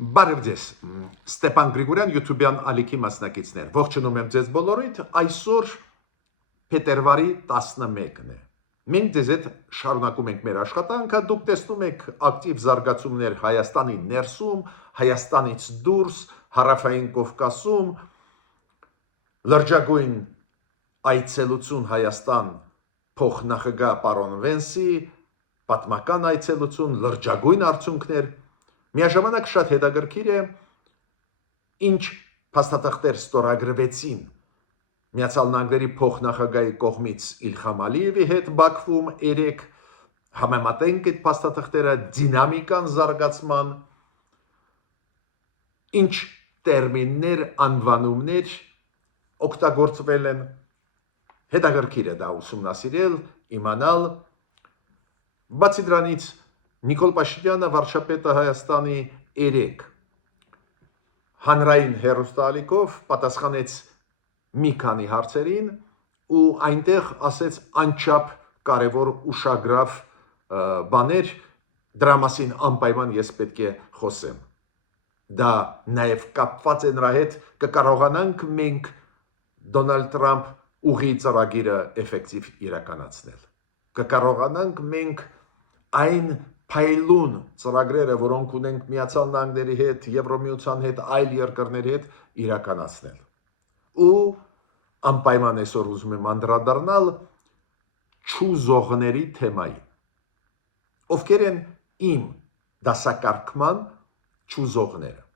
Բարև ձեզ, Ստեփան Գրիգորյան, YouTube-յան ալիքի մասնակիցներ, ողջունում եմ ձեզ բոլորիդ, այսօր փետրվարի 11-ն է, մենք ձեզ հետ շարունակում ենք մեր աշխատանքը, դուք տեսնում եք ակտիվ զարգացումներ Հայաստանի ներսում, Հայաստանից դուրս, Հարավային Կովկասում, լրջագույն այցելություն Հայաստան փոխնախագահ պարոն Վենսի, պատմական այցելություն, լրջագույն արդյունքներ. Միաժամանակ շատ հետաքրքիր է, ինչ փաստաթղթեր ստորագրվեցին Միացյալ Նահանգների փոխնախագահի կողմից Իլհամ Ալիևի հետ Բաքվում երեք, համեմատենք այդ փաստաթղթերը դինամիկան զարգացման, ինչ տերմիններ, անվանումներ օգտագործվել են, հետաքրքիր է դա ուսումնասիրել, իմանալ, բացի դրանից Նիկոլ Փաշինյանը վարչապետը Հայաստանի երեք հանրային հեռուստաալիքով պատասխանեց մի քանի հարցերին ու այնտեղ ասեց անչափ կարևոր ուշագրավ բաներ, դրա մասին անպայման ես պետք է խոսեմ։ Դա նաև կապված է նրա հետ կկարողանանք մենք Դոնալդ Տրամփ ուղի ծրագիրը էֆեկտիվ իրականացնել։ Կկարողանանք մենք այն փայլուն ծրագրերը, որոնք ունենք Միացյալ Նահանգների հետ, Եվրոմիության հետ, այլ երկրների հետ իրականացնել։ Ու անպայման այսօր ուզում եմ անդրադառնալ չուզողների թեմային։ Ովքեր են իմ դասակարգման չուզողները։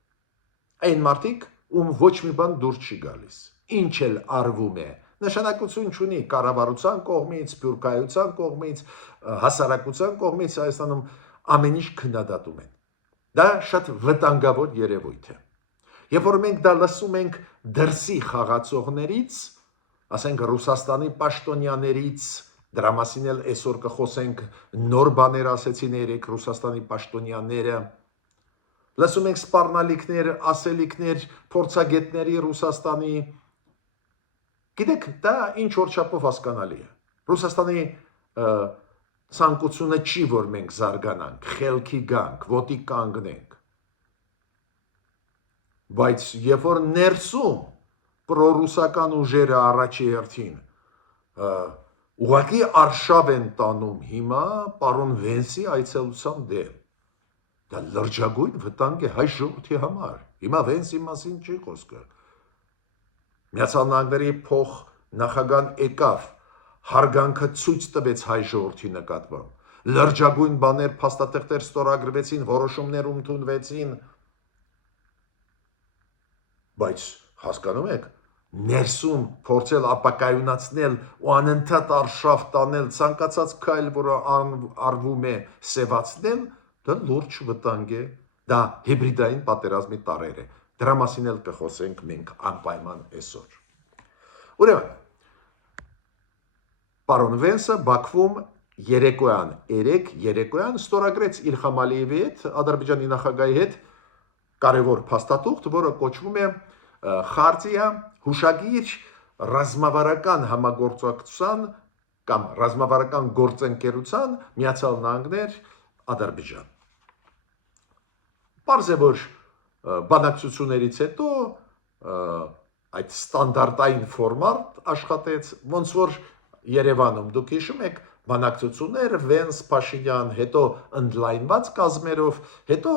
Այն մարդիկ, ում ոչ մի բան դուր չի գալիս։ Ինչ էլ արվում է, նշանակություն չունի կառավարության կողմից, սփյուռքայության կողմից, հասարակության կողմից Հայաստանում ամեն ինչ քննադատում են։ Դա շատ վտանգավոր երևույթ է։ Երբ որ մենք դա լսում ենք դրսի խաղացողներից, ասենք Ռուսաստանի պաշտոնյաներից, դրա մասին էլ այսօր կխոսենք, նոր բաներ ասեցին երեք Ռուսաստանի պաշտոնյաները, լսում ենք սպառնալիքներ, ասելիքներ փորձագետների Ռուսաստանի, գիտեք, դա ինչ որ չափով հասկանալի է։ Ռուսաստանի ցանկությունը չի, որ մենք զարգանանք, խելքի գանք, ոտի կանգնենք։ Բայց երբ որ ներսում պրոռուսական ուժերը առաջի հերթին ուղղակի արշավ են տանում հիմա պարոն Վենսի այցելության դեմ, դա լրջագույն վտանգ է հայ ժողովրդի համար։ Հիմա Վենսի մասին չի խոսքը։ Միացյալ Նահանգների փոխնախագահան եկավ, հարգանքը ցույց տվեց հայ ժողովրդի նկատմամբ։ Լրջագույն բաներ, փաստաթղթեր ստորագրվեցին, որոշումներ ընդունվեցին։ Բայց հասկանում եք, ներսում փորձել ապակայունացնել ու անընդհատ արշավ տանել, ցանկացած քայլ, որը արվում է, սևացնել, դա լուրջ վտանգ է, դա հիբրիդային պատերազմի տարրեր է։ Դրա մասին էլ կխոսենք մենք անպայման այսօր։ Ուրեմն, պարոն Վենսը Բաքվում երեկոյան ստորագրեց Իլհամ Ալիևի հետ, Ադրբեջանի նախագահի հետ կարևոր փաստաթուղթ, որը կոչվում է Խարտիա հուշագիր ռազմավարական համագործակցության կամ ռազմավարական գործընկերության Միացյալ Նահանգներ Ադրբեջան։ Պարզ է, որ բանակցություններից հետո այդ ստանդարտային ֆորմատ աշխատեց, ոնց որ Երևանում դուք հիշում եք բանակցություններ Վենս Փաշինյան, հետո ընդլայնված կազմերով, հետո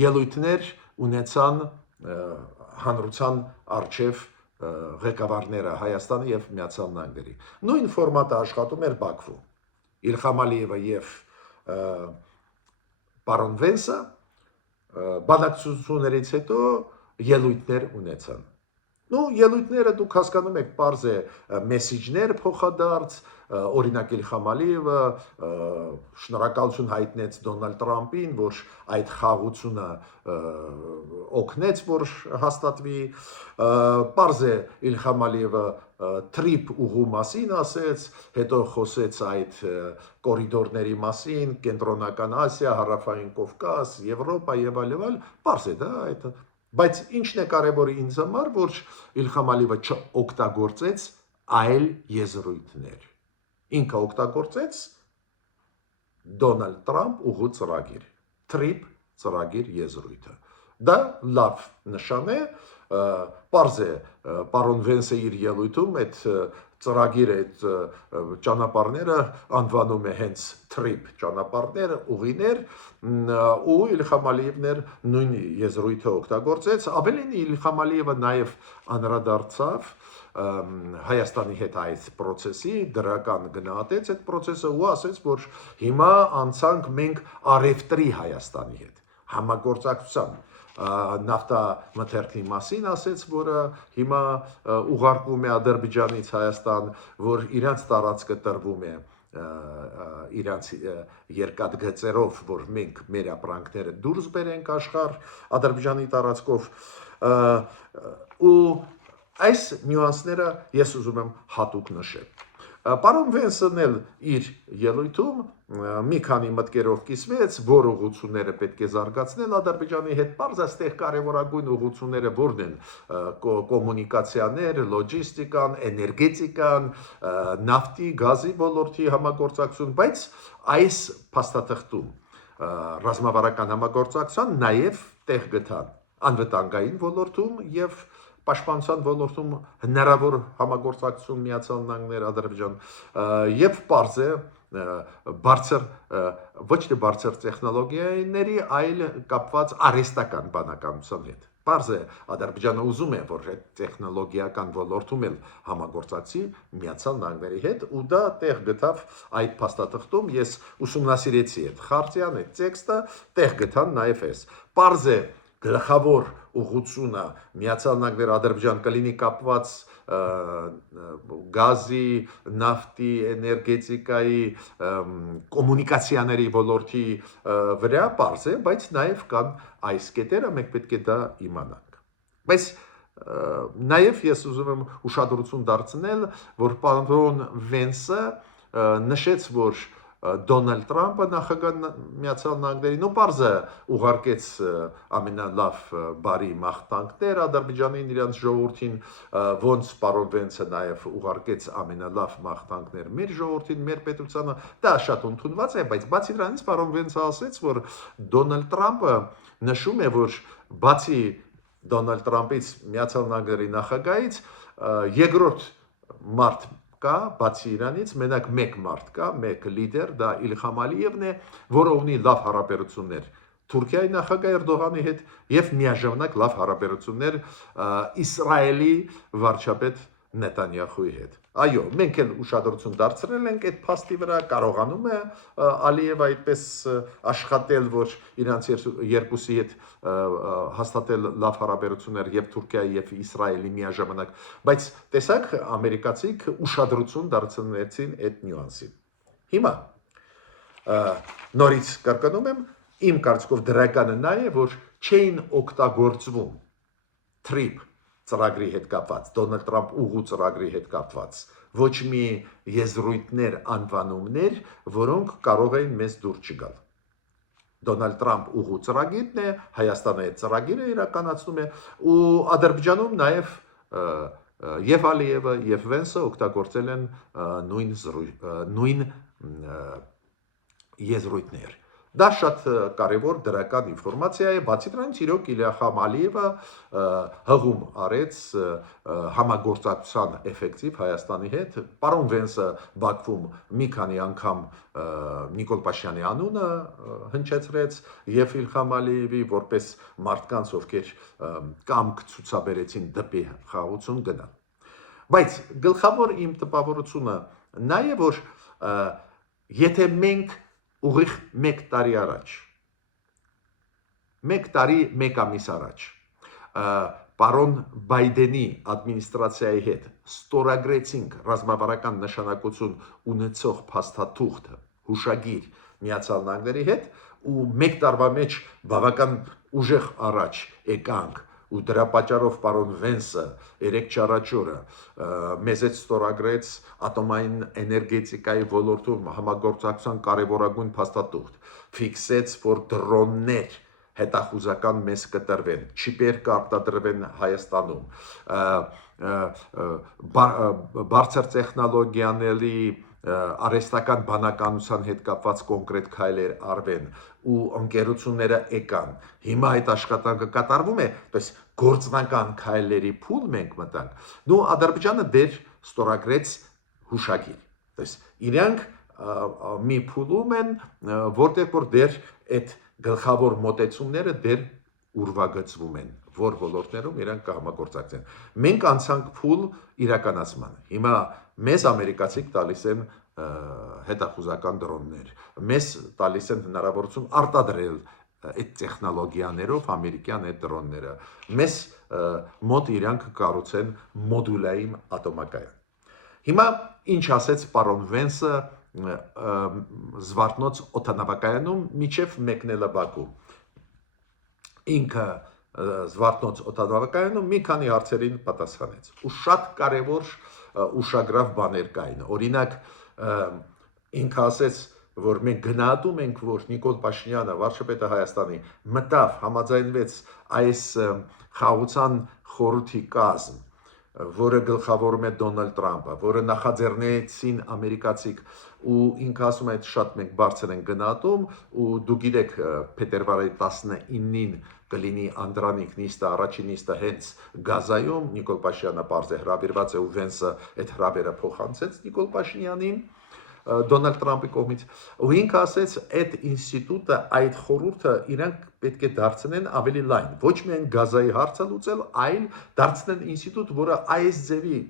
ելույթներ ունեցան հանրության արչև ղեկավարները Հայաստանի եւ Միացյալ Նահանգների։ Նույն ֆորմատը աշխատում էր Բաքվում։ Իլհամ Ալիևը եւ պարոն Վենսը բանակցություններից հետո ելույթներ ունեցան։ Ելույթները դուք հասկանում եք, պարզ է մեսիջներ փոխադարձ, օրինակ Իլհամ Ալիևը շնորհակալություն հայտնեց Դոնալդ Տրամփին, որ այդ խաղաղությունը օգնեց, որ հաստատվի, պարզ է Իլհամ Ալիևը թրիփ ուղու մասին ասեց, հետո խոսեց այդ կորիդորների մասին, Կենտրոնական Ասիա, Հարավային Կովկաս, Եվրոպա եւ այլ, պարզ է դա այդ։ Բայց ինչն է կարևորը ինձ համար, որ Իլհամ Ալիևը չօգտագործեց այլ եզրույթներ։ Ինքը օգտագործեց Դոնալդ Տրամփ ուղու ծրագիր, թրիփ ծրագիր եզրույթը։ Դա լավ նշան է, պարզ է, պարոն Վենսը իր ելույթում այդ ծրագիրը, այդ ճանապարհները անվանում է հենց trip ճանապարհներ, ուղիներ, ու Իլխամ Ալիևն էր նույն եզրույթը օգտագործեց, ավելին Իլխամ Ալիևը նաև անդրադարձավ Հայաստանի հետ այդ process-ի, դրական գնահատեց այդ process-ը ու ասեց, որ հիմա անցանք մենք առևտրի Հայաստանի հետ, համագործակցության նավթամթերքի մասին ասեց, որը հիմա ուղարկվում է Ադրբեջանից Հայաստան, որ իրանց տարածքը տրվում է իրանց երկաթգծերով, որ մենք մեր ապրանքները դուրս բերենք աշխարհ Ադրբեջանի տարածքով ու այս նյուանսները ես ուզում եմ հատուկ նշել։ Պարոն Վենսն էլ իր ելույթում մի քանի մտքերով կիսվեց, որ ուղղությունները պետք է զարգացնել Ադրբեջանի հետ, պարզաստեղ կարևորագույն ուղղությունները որն են կոմունիկացիաներ, լոջիստիկան, էներգետիկան, նավթի, գազի ոլորտի համագործակցություն, բայց այս փաստաթղթում ռազմավարական համագործակցության նաև տեղ գտան անվտանգային ոլորտում եւ պաշտպանության ոլորտում հնարավոր համագործակցություն Միացյալ Նահանգներ, Ադրբեջան եւ պարզ է բարձր ոչ թե բարձր տեխնոլոգիաների, այլ կապված արհեստական բանականության հետ։ Պարզ է Ադրբեջանը ուզում է, որ այդ տեխնոլոգիական ոլորտում էլ համագործակցի Միացյալ Նահանգների հետ ու դա տեղ գտավ այդ փաստաթղթում ես ուսումնասիրեցի այդ խարտիան, այդ տեքստը, տեղ գտան նաև էս։ Պարզ է գլխավոր ուղղությունը Միացյալ Նահանգներ Ադրբեջան կլինի կապված գազի, նավթի, էներգետիկայի, կոմունիկացիաների ոլորտի վրա պարզ է, բայց նաև կան այս կետերը, մենք պետք է դա իմանանք։ Բայց նաև ես ուզում եմ ուշադրություն դարձնել, որ պարոն Վենսը նշեց, որ Դոնալդ Թրամփը նախագահ Միացյալ Նահանգներին ու պարզը ուղարկեց ամենալավ բարի մաղթանքներ Ադրբեջանին իրանց ժողովրդին, ոնց պարոն Վենսը նաև ուղարկեց ամենալավ մաղթանքներ մեր ժողովրդին, մեր պետությանը, դա շատ ընդունված է, բայց բացի դրանից պարոն Վենսը ասեց, որ Դոնալդ Թրամփը նշում է, որ բացի Դոնալդ Թրամփից Միացյալ Նահանգների նախագահից երկրորդ մարդ կա, բացի իրանից, մենակ մեկ մարդ կա, մեկ լիդեր, դա Իլխամ Ալիևն է, որը ունի լավ հարաբերություններ Թուրքիայի նախագահ Էրդողանի հետ եւ միաժամանակ լավ հարաբերություններ Իսրայելի վարչապետ Նետանյախուի հետ։ Այո, մենք էլ ուշադրություն դարձրել ենք այդ փաստի վրա, կարողանում է Ալիևը այդպես աշխատել, որ իրանց երկուսի հետ հաստատել լավ հարաբերություններ եւ Թուրքիայի եւ Իսրայելի միաժամանակ, բայց տեսակ ամերիկացիք ուշադրություն դարձնեցին այդ նյուանսին։ Հիմա նորից կրկնում եմ, իմ կարծիքով դրականը նա է, որ չէին օգտագործվում TRIP ծրագրի հետ կապված, Դոնալդ Թրամփ ուղու ծրագրի հետ կապված, ոչ մի եզրույթներ, անվանումներ, որոնք կարող էին մեզ դուր չգալ։ Դոնալդ Թրամփ ուղու ծրագիրն է, Հայաստանը այդ ծրագիրը իրականացնում է, ու Ադրբեջանում նաև եւ Ալիևը եւ Վենսը օգտագործել են նույն եզրույթներ։ Դա շատ կարևոր դրական ինֆորմացիա է, բացի դրանից իրոք Իլխամ Ալիևը հղում արեց համագործակցության էֆեկտիվ Հայաստանի հետ, պարոն Վենսը Բաքվում մի քանի անգամ Նիկոլ Փաշինյանի անունը հնչեցրեց եւ Իլխամ Ալիևի որպես մարդկանց, ովքեր կամք ցուցաբերեցին դեպի խաղաղություն գնալ։ Բայց գլխավոր իմ տպավորությունը նա է, որ եթե մենք ուղիղ մեկ տարի առաջ, մեկ տարի, մեկ ամիս առաջ, պարոն Բայդենի ադմինիստրացիայի հետ ստորագրեցինք ռազմավարական նշանակություն ունեցող փաստաթուղթը, հուշագիր Միացյալ Նահանգների հետ, ու մեկ տարվա մեջ բավական ուժեղ առաջ եկանք, ու դրա պատճառով պարոն Վենսը 3-4 օրը մեզ հետ ստորագրեց ատոմային էներգետիկայի ոլորտում համագործակցության կարևորագույն փաստաթուղթ, ֆիքսեց, որ դրոններ հետախուզական մեզ կտրվեն, չիպեր կարտադրվեն Հայաստանում, բարձր տեխնոլոգիաների արհեստական բանականության հետ կապված կոնկրետ քայլեր արվեն ու ընկերությունները եկան։ Հիմա այդ աշխատանքը կատարվում է, պես գործնական քայլերի փուլ մենք մտանք։ Նու Ադրբեջանը դեր ստորագրեց հուշագիր։ Պես իրանք մի փուլում են, որտեղ որ դեր այդ գլխավոր մոտեցումները դեր ուրվագծվում են, որ ոլորտներում իրանք կհամագործակցեն։ Մենք անցանք փուլ իրականացման։ Հիմա մեզ ամերիկացիք տալիս են հետախուզական դրոններ, մեզ տալիս են հնարավորություն արտադրել այդ տեխնոլոգիաներով ամերիկյան այդ դրոնները, մեզ մոտ իրանք կառուցեն մոդուլային ատոմակայան։ Հիմա ինչ ասեց պարոն Վենսը Զվարթնոց օդանավակայանում միջև մեկնելը Բաքու։ Ինքը Զվարթնոց օդանավակայանում մի քանի հարցերին պատասխանեց ու շատ կարևոր ուշագրավ բաներ կային։ Օրինակ ինքը ասեց, որ մենք գնահատում ենք, որ Նիկոլ Փաշինյանը, վարչապետը Հայաստանի, մտավ, համաձայնվեց այս խաղաղության խորհրդի կազմ, որը գլխավորում է Դոնալդ Տրամպը, որը նախաձեռնեցին ամերիկացիք ու ինքը ասում է շատ մենք բարձր ենք գնահատում ու դու գիտեք փետրվարի 19-ին կլինի Անդրանիկ նիստը, առաջին նիստը հենց Գազայում, Նիկոլ Փաշինյանը պարզ է հրավիրված է ու Վենսը այդ հրավերը փոխանցեց Նիկոլ Փաշինյանին Դոնալդ Տրամպի կողմից ու ինքը ասեց այդ ինստիտուտը, այդ խորհուրդը իրանք պետք է դարձնեն ավելի լայն, ոչ միայն Գազայի հարցը լուծել, այլ դարձնեն ինստիտուտ, որը այս ձևի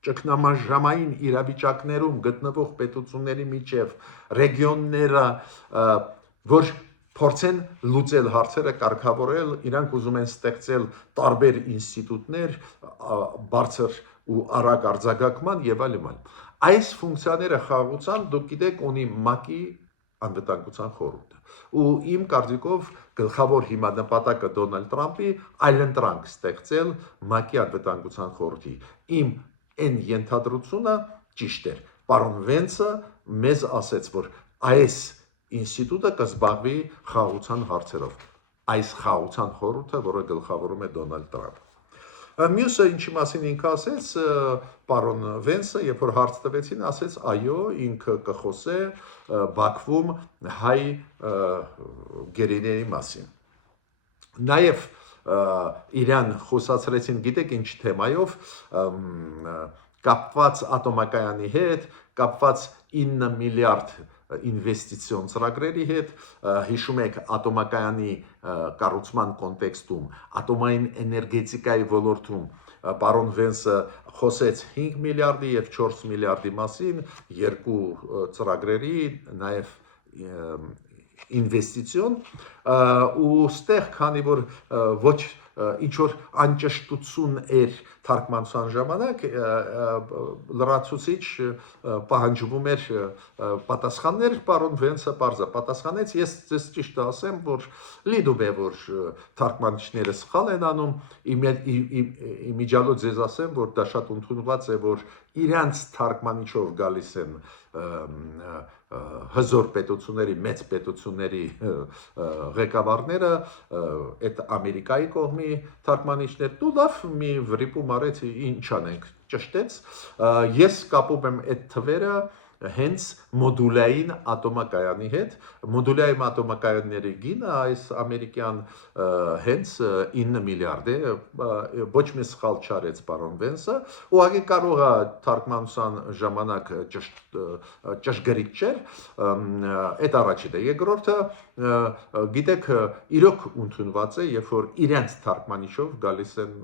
ճգնամաժամային իրավիճակներում գտնվող պետությունների միջև ռեգիոնները, որ փորձեն լուծել հարցերը, կարգավորել, իրանք ուզում են ստեղծել տարբեր ինստիտուտներ, բարձր ու արագ արձագանքման եւ այլն։ Այս ֆունկցիաները խաղաղության դուք գիտեք ունի ՄԱԿ-ի անվտանգության խորհուրդը։ Ու իմ կարծիքով գլխավոր հիմա նպատակը Դոնալդ Տրամպի այլընտրանք ստեղծել ՄԱԿ-ի անվտանգության խորհրդի։ Իմ այն ենթադրությունը ճիշտ էր։ Պարոն Վենսը մեզ ասեց, որ այս ինստիտուտը կզբաղվի խաղաղության հարցերով։ Այս խաղաղության խորհուրդը, որը գլխավորում է Դոնալդ Տրամպը։ Մյուսը ինչի մասին ինքը ասեց, պարոն Վենսը, երբ որ հարց տվեցին, ասեց, այո, ինքը կխոսե Բաքվում հայ գերիների մասին։ Նաև իրան խոսացրեցին, գիտեք ինչ թեմայով, կապված ատոմակայանի հետ, կապված 9 միլիարդ ինվեստիցիոն ծրագրերի հետ, հիշում եք ատոմակայանի կառուցման կոնտեքստում, ատոմային էներգետիկայի ոլորտում պարոն Վենսը խոսեց 5 միլիարդի եւ 4 միլիարդի մասին, երկու ծրագրերի, նաև ինվեստիցիոն ու ստեղ քանի որ ոչ ինչ որ անճշտություն էր թարգմանության ժամանակ լրացուցիչ պահանջվում էր պատասխաններ պարոն Վենսը պարզա պատասխանեց ես ձեզ ճիշտ ասեմ որ լիդում է որ թարգմանիչները սխալ են անում իմիջիալոց ձեզ ասեմ որ դա շատ ընդունված է որ իրանց թարգմանիչով գալիս են հզոր պետությունների, մեծ պետությունների ղեկավարները, այդ Ամերիկայի կողմի թարգմանիչներ, դու լավ մի վրիպում արեց, ինչ անենք, ճշտեց, ես կապում եմ այդ թվերը հենց մոդուլային ատոմակայանի հետ, մոդուլային ատոմակայանների գինը այս ամերիկյան հենց 9 միլիարդ է, ոչ մի սխալ չարեց պարոն Վենսը, ուղղակի կարող է թարգմանության ժամանակ ճշգրիտ չէր, այդ առաջինը, երկրորդը գիտեք իրոք ընդունված է, երբ որ իրենց թարգմանիչով գալիս են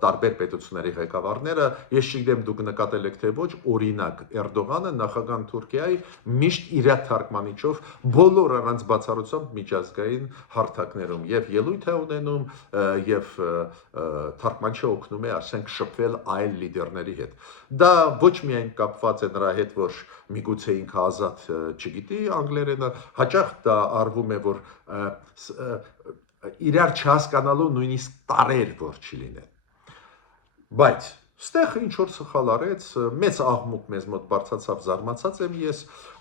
տարբեր պետությունների ղեկավարները, ես չգիտեմ դուք նկատել եք թե ոչ, օրինակ Էրդողանը նախագահ Թուրքիայի միշտ իր թարգմանիչով բոլոր առանց բացառությամբ միջազգային հարթակներում եւ ելույթ է ունենում եւ թարգմանիչը օգնում է, ասենք, շփվել այլ լիդերների հետ։ Դա ոչ միայն կապված է նրա հետ, որ միգուցե ինքը ազատ չգիտի անգլերենը, հաճախ դա արվում է, որ իրար չհասկանալու նույնիսկ տարեր որ չի լինեն։ Բայց Ստեղ ինչ որ սխալ արեց, մեծ աղմուկ մեզ մոտ բարձրացավ, զարմացած եմ ես։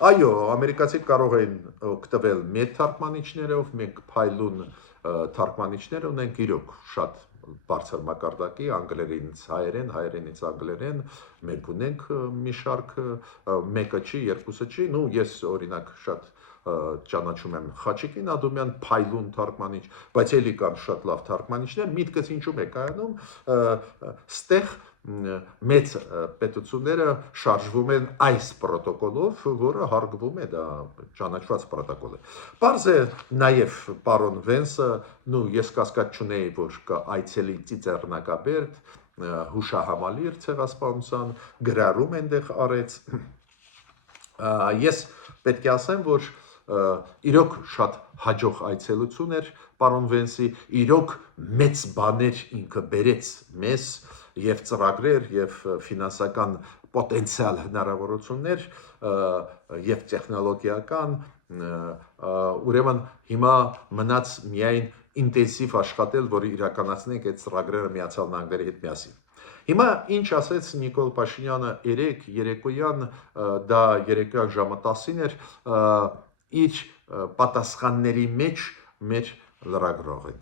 Այո, ամերիկացի կարող են օգտվել մեր թարգմանիչներով, մենք փայլուն թարգմանիչներ ունենք, իրոք շատ բարձր մակարդակի, անգլերենից հայերեն, հայերենից անգլերեն, մենք ունենք մի շարք, մեկը չի, երկուսը չի, նու ես օրինակ շատ ճանաչում եմ Խաչիկին Ադոմյան, փայլուն թարգմանիչ, բայց էլի կան շատ լավ թարգմանիչներ, միտքս ինչու՞մ է կայանում, ստեղ մեծ պետությունները շարժվում են այս պրոտոկոլով, որը հարգվում է, դա ճանաչված պրոտոկոլ է։ Պարզ է նաև պարոն Վենսը, ես կասկած չունեի, որ կայցելի Ծիծեռնակաբերդ, հուշահամալիր ցեղասպանության, գրառում այնտեղ արեց։ Ես պետք է ասեմ, որ իրոք շատ հաջող այցելություն էր պարոն Վենսի, իրոք մեծ բաներ ինքը բերեց մեզ եւ ծրագրեր եւ ֆինանսական պոտենցիալ հնարավորություններ եւ տեխնոլոգիական, ուրեմն հիմա մնաց միայն ինտենսիվ աշխատել, որ իրականացնենք այդ ծրագրերը Միացյալ Նահանգների հետ միասին։ Հիմա ինչ ասեց Նիկոլ Փաշինյանը երեկոյան, դա երեկոյան ժամը 10-ին էր, իր պատասխանների մեջ մեր լրագրողին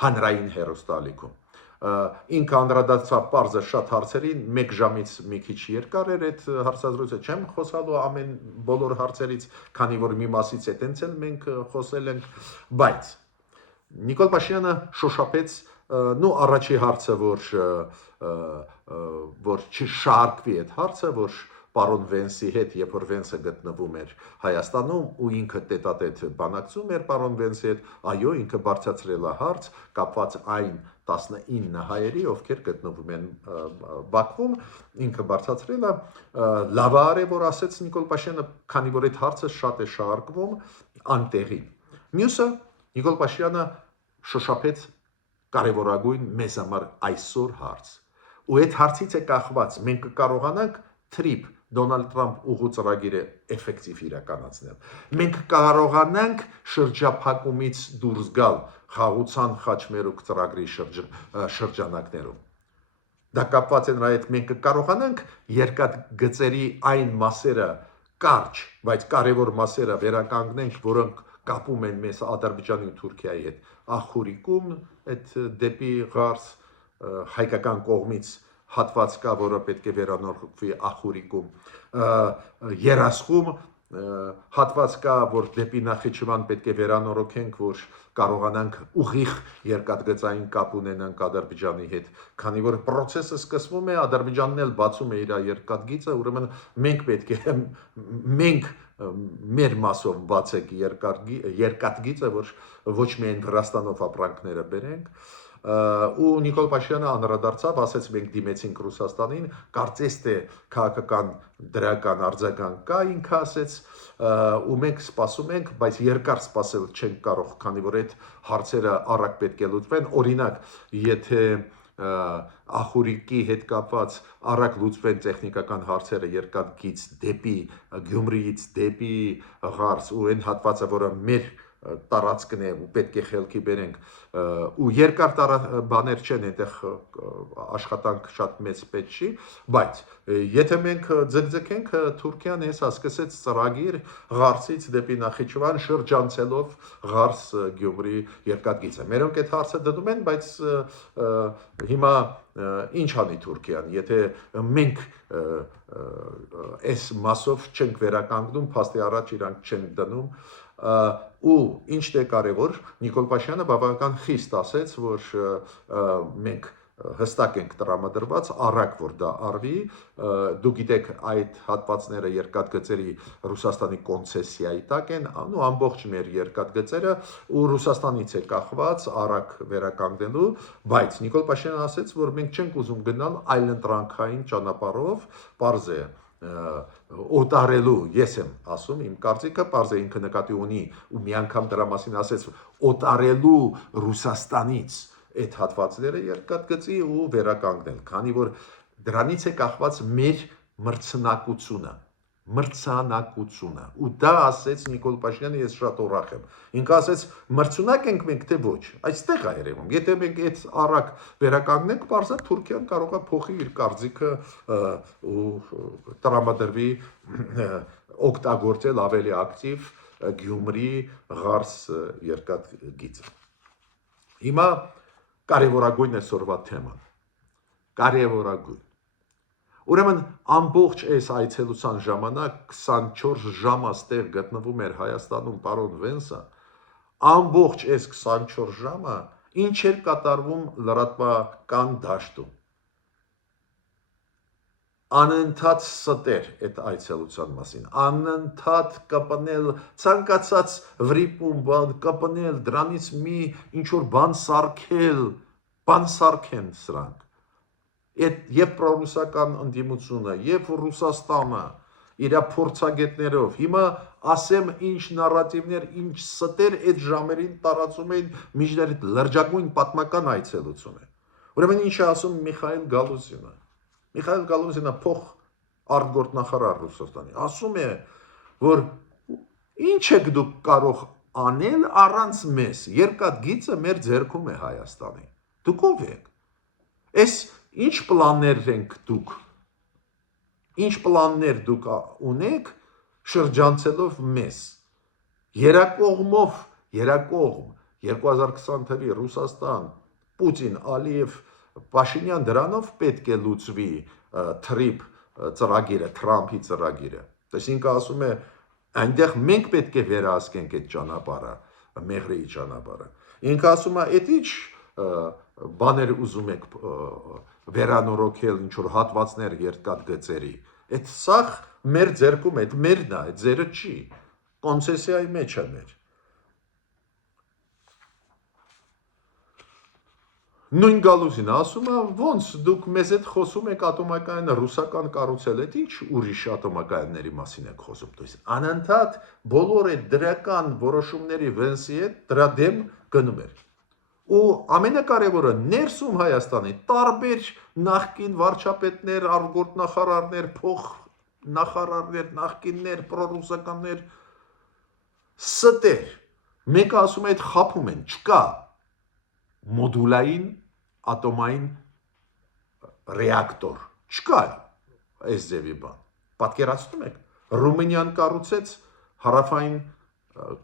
հանրային հեռուստաալիքում։ Ինքը անդրադարձավ պարզը շատ հարցերին, 1 ժամից մի քիչ երկար էր այդ հարցազրույցը, չեմ խոսալու ամեն բոլոր հարցերից, քանի որ մի մասից է տենց էլ մենք խոսել ենք, բայց Նիկոլ Փաշինյանը շոշափեց առաջի հարցը, որ չշարքվի այդ հարցը, որ պարոն Վենսի հետ, երբ որ Վենսը գտնվում էր Հայաստանում ու ինքը տետատետ բանակցում էր պարոն Վենսի հետ, այո, ինքը բարձրացրել է հարց կապված այն 19 հայերի, ովքեր գտնվում են Բաքվում, ինքը բարձրացրել է, լավ է, որ ասեց Նիկոլ Փաշինյանը, քանի որ այդ հարցը շատ է շարքվում անտեղին։ Մյուսը Նիկոլ Փաշինյանը շոշափեց կարևորագույն մեզ համար այսօր հարց։ Ու այդ հարցից է կախված, մենք կկարողանանք թրիփ Դոնալդ Թրամփ ուղու ծրագիրը էֆեկտիվ իրականացնել։ Մենք կարողանանք շրջափակումից դուրս գալ խաղաղության խաչմերուկ ծրագրի շրջանակներում։ Դա կապված է նրա հետ, մենք կարողանանք երկաթգծերի այն մասերը կարճ, բայց կարևոր մասերը վերականգնենք, որոնք կապում են մեզ Ադրբեջանի ու Թուրքիայի հետ։ Ախուրիկում այդ դեպի Ղարս հայկական կողմից հատված կա, որը պետք է վերանորոգվի Ախուրիկում, Երասխում հատված կա, որ դեպի Նախիջևան պետք է վերանորոգենք, որ կարողանանք ուղիղ երկաթգծային կապ ունենանք Ադրբեջանի հետ, քանի որ process-ը սկսվում է, Ադրբեջանն էլ բացում է իր երկաթգիծը, ուրեմն մենք պետք է մեր մասով բացեք երկաթգիծը, որ ոչ միայն Վրաստանով ապրանքները բերենք, ու Նիկոլ Փաշինյանը անդրադարձավ, ասեց մենք դիմեցինք Ռուսաստանին, կարծես թե քաղաքական դրական արձագանք կա, ինքը ասեց, ու մենք սպասում ենք, բայց երկար սպասել չենք կարող, քանի որ այդ հարցերը արագ պետք է լուծվեն, օրինակ, եթե Ախուրիկի հետ կապված արագ լուծվեն տեխնիկական հարցերը երկաթգիծ դեպի Գյումրիից դեպի Ղարս ու այն հատվածը, որը մեր տարածքն է ու պետք է խելքի բերենք ու երկար բաներ չեն, այնտեղ աշխատանք շատ մեծ պետք չի, բայց եթե մենք ձգձգենք, Թուրքիան հեսա սկսեց ծրագիր Ղարսից դեպի Նախիջևան շրջանցելով Ղարս Գյումրի երկաթգիծը։ Մերոնք այդ հարցը դնում են, բայց հիմա ինչ անի Թուրքիան, եթե մենք այս մասով չենք վերականգնում, փաստի առաջ իրանք չեն դնում ու ինչն է կարևոր, Նիկոլ Փաշինյանը բավական խիստ ասեց, որ մենք հստակ ենք տրամադրված, արագ որ դա արվի, դու գիտեք այդ հատվածները երկաթգծերի Ռուսաստանի կոնցեսիայի տակ են, ու ամբողջ մեր երկաթգծերը ու Ռուսաստանից է կախված արագ վերականգնելու, բայց Նիկոլ Փաշինյանը ասեց, որ մենք չենք ուզում գնալ այլընտրանքային ճանապարհով, պարզ է օտարելու, ես եմ ասում, իմ կարծիքը, պարզ է ինքը նկատի ունի ու մի անգամ դրա մասին ասեց, օտարելու Ռուսաստանից այդ հատվածները երկաթգծի ու վերականգնել, քանի որ դրանից է կախված մեր մրցնակությունը, մրցանակությունը։ Ու դա ասեց Նիկոլ Փաշինյանը, ես շատ ուրախ եմ։ Ինքը ասեց, մրցունակ ենք մենք, թե ոչ։ Այստեղ է երևում։ Եթե մենք այդ առակ վերականգնենք, բարձր Թուրքիան կարող է փոխի իր կարծիքը ու տրամադրվի օգտագործել ավելի ակտիվ Գյումրի Ղարս երկաթգիծը։ Հիմա կարևորագույն այսօրվա թեման։ Կարևորագույն։ Ուրեմն ամբողջ այս այցելության ժամանակ 24 ժամ աստեղ գտնվում էր Հայաստանում պարոն Վենսը, ամբողջ այս 24 ժամը ինչ էր կատարվում լրատվական դաշտում։ Անընդհատ ստեր այդ այցելության մասին, անընդհատ կպնել ցանկացած վրիպում բան, կպնել դրանից մի ինչ-որ բան սարքեն սրանք։ Եվ պրոռուսական ընդդիմությունը, եւ Ռուսաստանը իր փորձագետներով, հիմա ասեմ ինչ նարատիվներ, ինչ ստեր այդ ժամերին տարածում էին միջներ լրջագույն պատմական այցելություն է։ Ուրեմն ինչ է ասում Միխայել Գալուզինը։ Միխայել Գալուզինը փոխ արտգործնախարար Ռուսաստանի, ասում է, որ ինչ եք դուք կարող անել առանց մեզ, երկաթգիծը մեր ձեռքում է Հայաստանի։ Դուք ով եք։ Այս ինչ պլաններ ենք դուք, ինչ պլաններ դուք ունեք շրջանցելով մեզ, երակողմ 2020 թվի Ռուսաստան, Պուտին, Ալիև, Փաշինյան դրանով պետք է լուծվի թրիփ ծրագիրը, Թրամփի ծրագիրը, այսինքն ասում է, այնտեղ մենք պետք է վերահսկենք այդ ճանապարհը, Մեղրիի ճանապարհը, ինքը ասում է, այդ ինչ բաներ ուզում եք վերանորոգել ինչ-որ հատվածներ երկաթգծերի, այդ սաղ մեր ձեռքում է, այդ մերն է, այդ ձերը չի, կոնցեսիայի մեջ է մեր։ Նույն Գալուզինը ասում է, ոնց դուք մեզ հետ խոսում եք ատոմակայանը ռուսական կառուցել, այդ ինչ ուրիշ ատոմակայանների մասին եք խոսում, то есть անընդհատ բոլոր այդ դրական որոշումների Վենսի հետ դրա դեմ գնում էր։ Ու ամենակարևորը ներսում Հայաստանի տարբեր նախկին վարչապետներ, արտգործնախարարներ, փոխնախարարներ, նախկիններ, պրոռուսականներ ստեր։ Մեկը ասում է, այդ խափում են, չկա մոդուլային ատոմային ռեակտոր, չկա այս ձևի բան։ Պատկերացնում եք, Ռումինիան կառուցեց, հարավային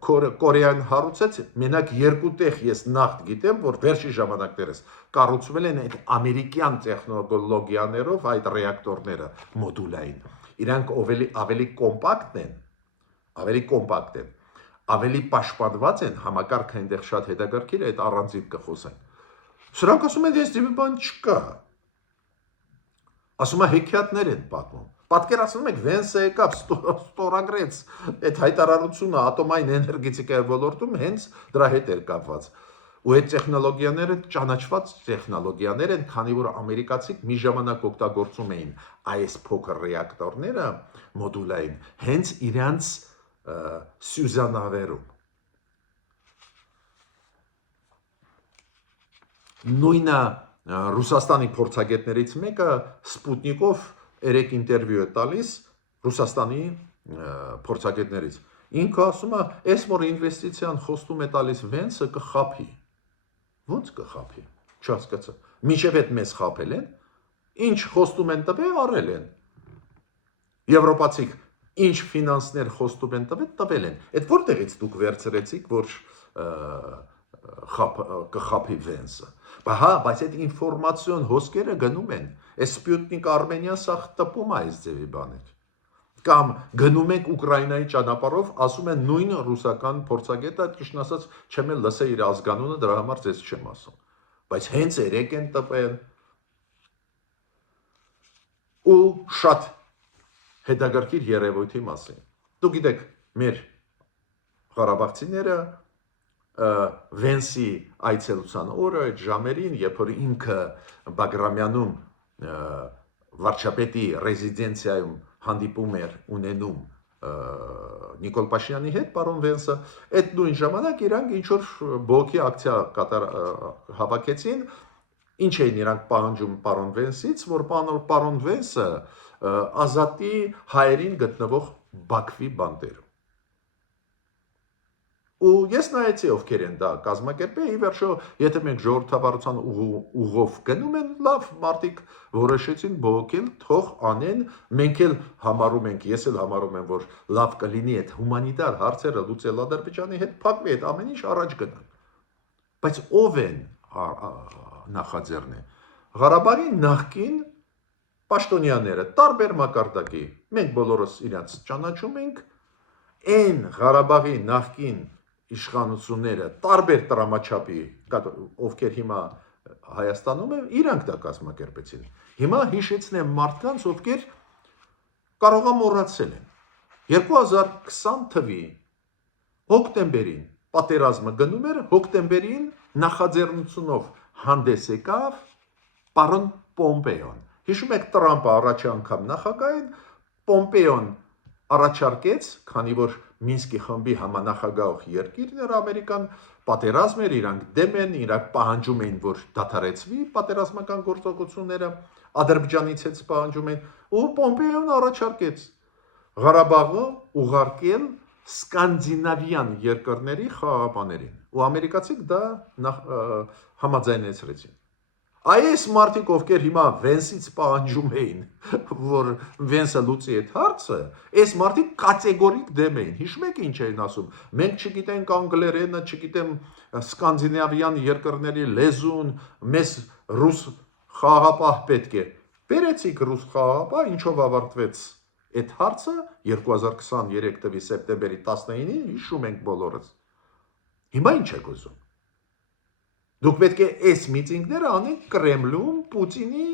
Կորեան հարուցեց, մենակ երկու տեղ ես նախ գիտեմ, որ վերջի ժամանակներս կառուցվել են այդ ամերիկյան տեխնոլոգիաներով այդ ռեակտորները մոդուլային։ Իրանք ավելի կոմպակտ են, ավելի պաշտպանված են, համակարգը այնտեղ շատ հետաքրքիր է, այդ առանձին կխոսենք։ Սրանք ասում են, այս դեպի բան չկա։ Ասում է հեքիաթներ են պատմում։ Պատկերացնում եք, Վենսը եկավ, ստորագրեց այդ հայտարարությունը ատոմային էներգետիկայի ոլորտում հենց դրա հետ էր կապված։ Ու այդ տեխնոլոգիաները ճանաչված տեխնոլոգիաներ են, քանի որ ամերիկացիք մի ժամանակ օգտագործում էին այս փոքր ռեակտորները մոդուլային, հենց իրանց սյուզանավերում։ Նույնը Ռուսաստանի փորձագետներից մեկը Սպուտնիկով 3 ինտերվյու է տալիս Ռուսաստանի փորձագետներից։ Ինքը ասում է, այս որ ինվեստիցիան խոստում է տալիս Վենսը կխափի։ Ոնց կխափի։ Չհասկացա։ Մինչև այդ մեզ խափել են, ինչ խոստում են տվել, արել են։ Եվրոպացիք ինչ ֆինանսներ խոստում են տվել են։ Այդ որտեղից դուք վերցրեցիք, որ կխափի Վենսը։ Բայց այդ ինֆորմացիոն հոսքերը գնում են, այս Սպուտնիկ Արմենիա սա տպում է այս ձևի բաներ։ Կամ գնում ենք Ուկրաինայի ճանապարհով, ասում են նույն ռուսական փորձագետը, ճիշտ ասած, չեմ էլ լսել իր ազգանունը, դրա համար ձեզ չեմ ասում։ Բայց հենց երեք են տպել ու շատ հետաքրքիր երևույթի մասին։ Դուք գիտեք, մեր ղարաբաղցիները Վենսի այցելության օրը այդ ժամերին, երբ որ ինքը Բագրամյանում վարչապետի ռեզիդենցիայում հանդիպում էր ունենում Նիկոլ Փաշինյանի հետ, պարոն Վենսը, այդ նույն ժամանակ իրանք ինչ-որ բողոքի ակցիա հավաքեցին, ինչ էին իրանք պահանջում պարոն Վենսից, որ պարոն Վենսը ազատի հայերին գտնվող Բաքվի բանտերում։ Ու ես նայեցի ովքեր են դա կազմակերպել, ի վերջո, եթե մենք ժողովրդավարության ուղով գնում են, լավ, մարդիկ որոշեցին բողոքել, թող անեն, մենք էլ համարում ենք, ես էլ համարում եմ, որ լավ կլինի այդ հումանիտար հարցերը լուծել Ադրբեջանի հետ, փակվի այդ ամեն ինչ առաջ գնանք։ Բայց ով են նախաձեռնը։ Ղարաբաղի նախկին պաշտոնյաները, տարբեր մակարդակի, մենք բոլորս իրենց ճանաչում ենք, այն Ղարաբաղի նախկին իշխանությունները, տարբեր տրամաչափի, ովքեր հիմա Հայաստանում են, իրանք դա կազմակերպեցին։ Հիմա հիշեցնեմ մարդկանց, ովքեր կարող է մոռացել են։ 2020 թվի հոկտեմբերին պատերազմը գնում էր, հոկտեմբերին նախաձեռնությունով հանդես եկավ պարոն Պոմպեոն։ Հիշում եք Տրամպը առաջ անգամ նախագահին, Պոմպեոն առաջարկեց, քանի որ Մինսկի խմբի համանախագահող երկիրն էր Ամերիկան, պատերազմ էր, իրանք դեմ են, իրանք պահանջում էին, որ դադարեցվի պատերազմական գործողությունները, Ադրբեջանից հետ պահանջում էին, ու Պոմպեոն առաջարկեց Ղարաբաղը ուղարկել սկանդինավյան երկրների խաղաղապաներին, ու ամերիկացիք դա համաձայնեցրեցին։ Այս մարդիկ, ովքեր հիմա Վենսից պահանջում էին, որ Վենսը լուծի այդ հարցը, այս մարդիկ կատեգորիկ դեմ էին։ Հիշում եք ինչ էին ասում։ Մենք չգիտենք անգլերենը, չգիտեմ սկանդինավյան երկրների լեզուն, մեզ ռուս խաղաղապահ պետք է։ Բերեցիք ռուս խաղաղապահ, ինչով ավարտվեց այդ հարցը 2023 թվականի սեպտեմբերի 19-ին, հիշում ենք բոլորս։ Հիմա ինչ եք ուզում։ Դուք պետք է այս միտինգները անեք Կրեմլում Պուտինի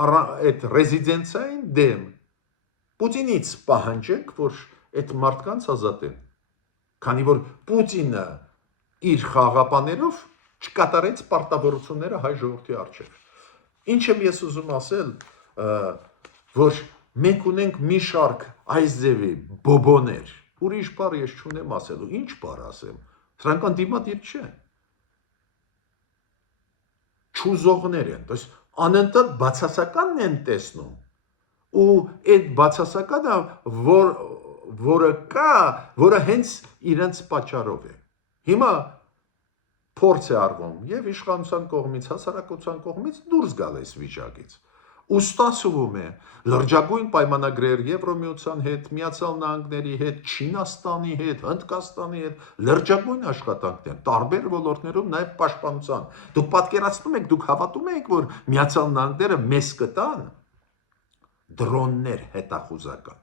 այդ ռեզիդենցիային դեմ։ Պուտինից պահանջեք, որ այդ մարդկանց ազատեն։ Քանի որ Պուտինը իր խաղաղապաներով չկատարեց պարտավորությունները հայ ժողովրդի առջև։ Ինչ եմ ես ուզում ասել, որ մենք ունենք մի շարք այս ձևի բոբոներ, ուրիշ բառ ես չունեմ ասելու, ինչ բառ ասեմ, սրանք անդիմադիր չեն։ Չուզողներ են, то есть անընդհատ բացասականն են տեսնում, ու այդ բացասականը, որը կա, որը հենց իրենց պատճառով է։ Հիմա փորձ է արվում եւ իշխանության կողմից, հասարակության կողմից դուրս գալ այս վիճակից։ Ու ստացվում է լրջագույն պայմանագրեր Եվրոմիության հետ, Միացյալ Նահանգների հետ, Չինաստանի հետ, Հնդկաստանի հետ, լրջագույն աշխատանքներ, տարբեր ոլորտներում նաև պաշտպանության։ Դուք պատկերացնում եք, դուք հավատում եք, որ Միացյալ Նահանգները մեզ կտան դրոններ հետախուզական։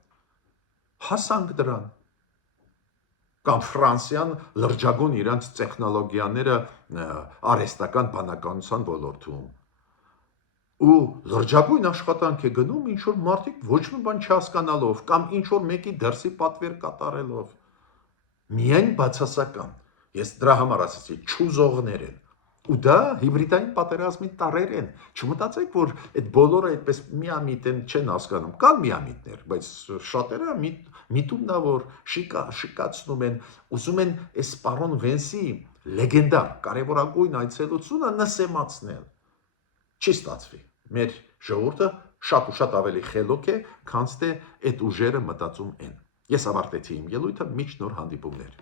Հասանք դրան։ Կամ Ֆրանսիան լրջագույն իրանց տեխնոլոգիաները արհեստական բանականության ոլորտում։ Ու լրջագույն աշխատանք է գնում ինչ որ մարդիկ ոչ մի բան չհասկանալով կամ ինչ որ մեկի դրսի պատվեր կատարելով։ Միայն բացասական։ Ես դրա համար ասացի, չուզողներ են։ Ու դա հիբրիդային պատերազմի տարեր են։ Չմտածեք, որ այդ բոլորը այդպես միամիտ են, չեն հասկանում։ Կան միամիտներ, բայց շատերը միտումնավոր շիկացնում են, ուզում են այս պարոն Վենսի լեգենդար կարևորագույն այցելությունը նսեմացնել։ Չի ստացվի։ Մեր ժողովուրդը շատ ու շատ ավելի խելոք է, քան թե այդ ուժերը մտածում են։ Ես ավարտեցի իմ ելույթը, մինչ նոր հանդիպումներ։